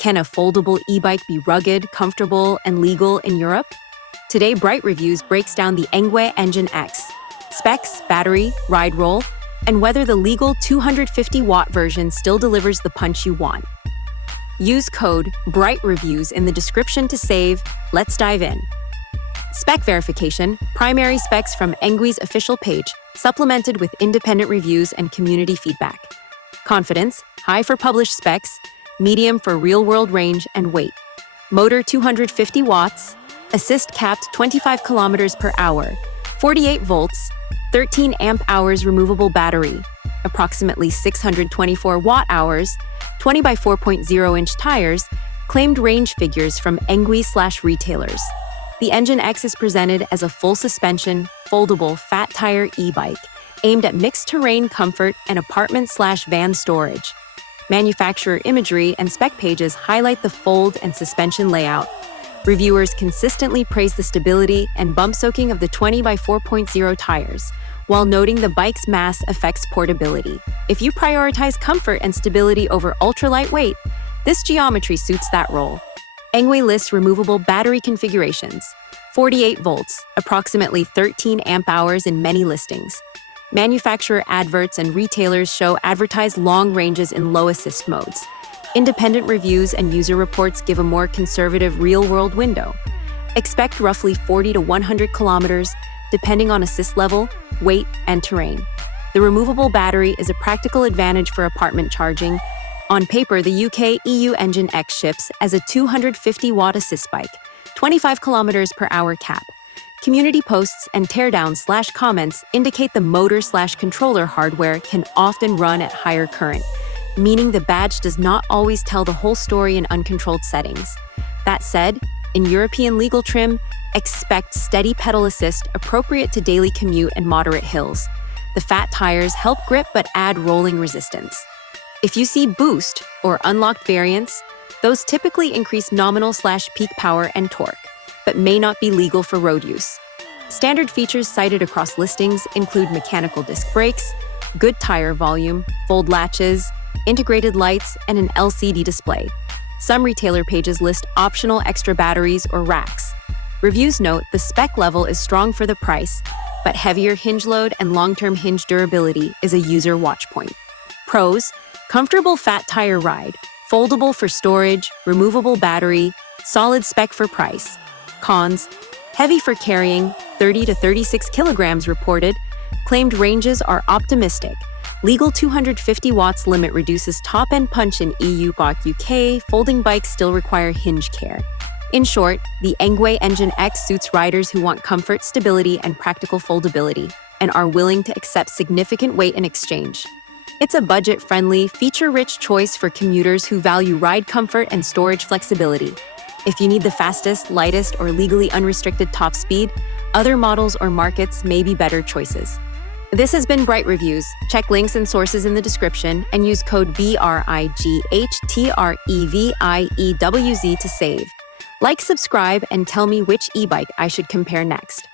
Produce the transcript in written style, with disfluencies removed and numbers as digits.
Can a foldable e-bike be rugged, comfortable, and legal in Europe? Today, BrightReviewz breaks down the Engwe Engine X, specs, battery, ride roll, and whether the legal 250-watt version still delivers the punch you want. Use code BrightReviewz in the description to save. Let's dive in. Spec verification, primary specs from Engwe's official page, supplemented with independent reviews and community feedback. Confidence, high for published specs, medium for real-world range and weight. Motor 250 watts, assist capped 25 kilometers per hour, 48 volts, 13 amp-hours removable battery, approximately 624 watt-hours, 20 by 4.0-inch tires, claimed range figures from Engwe/retailers. The Engine X is presented as a full-suspension, foldable, fat tire e-bike aimed at mixed terrain comfort and apartment/van storage. Manufacturer imagery and spec pages highlight the fold and suspension layout. Reviewers consistently praise the stability and bump soaking of the 20 by 4.0 tires, while noting the bike's mass affects portability. If you prioritize comfort and stability over ultralight weight, this geometry suits that role. Engwe lists removable battery configurations, 48 volts, approximately 13 amp-hours in many listings. Manufacturer adverts and retailers show advertised long ranges in low assist modes. Independent reviews and user reports give a more conservative real-world window. Expect roughly 40 to 100 kilometers, depending on assist level, weight, and terrain. The removable battery is a practical advantage for apartment charging. On paper, the UK-EU Engine X ships as a 250-watt assist bike, 25 kilometers per hour cap. Community posts and teardowns/comments indicate the motor/controller hardware can often run at higher current, meaning the badge does not always tell the whole story in uncontrolled settings. That said, in European legal trim, expect steady pedal assist appropriate to daily commute and moderate hills. The fat tires help grip but add rolling resistance. If you see boost or unlocked variants, those typically increase nominal/peak power and torque, but may not be legal for road use. Standard features cited across listings include mechanical disc brakes, good tire volume, fold latches, integrated lights, and an LCD display. Some retailer pages list optional extra batteries or racks. Reviews note the spec level is strong for the price, but heavier hinge load and long-term hinge durability is a user watch point. Pros: comfortable fat tire ride, foldable for storage, removable battery, solid spec for price. Cons: heavy for carrying, 30 to 36 kilograms reported. Claimed ranges are optimistic. Legal 250 watts limit reduces top-end punch in EU but UK. Folding bikes still require hinge care. In short, the Engwe Engine X suits riders who want comfort, stability, and practical foldability, and are willing to accept significant weight in exchange. It's a budget-friendly, feature-rich choice for commuters who value ride comfort and storage flexibility. If you need the fastest, lightest, or legally unrestricted top speed, other models or markets may be better choices. This has been BrightReviewz. Check links and sources in the description and use code BrightReviewz to save. Like, subscribe, and tell me which e-bike I should compare next.